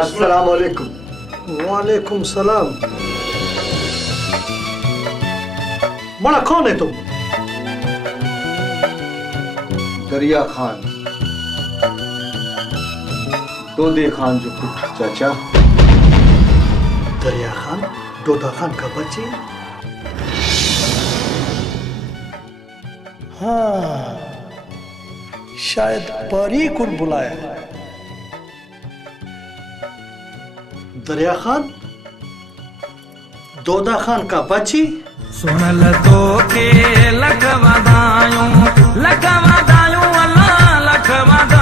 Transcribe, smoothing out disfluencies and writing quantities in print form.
अस्सलाम वालेकुम। वालेकुम सलाम। बड़ा कौन है तुम? दरिया खान, दोदे खान जो पुत्र चाचा। दरिया खान दोदा खान का बच्चे? हाँ, शायद परी को बुलाया। दरिया खान दोदा खान का बच्ची? सुन ल तो के लख वधायूं अल्लाह लख वधायूं।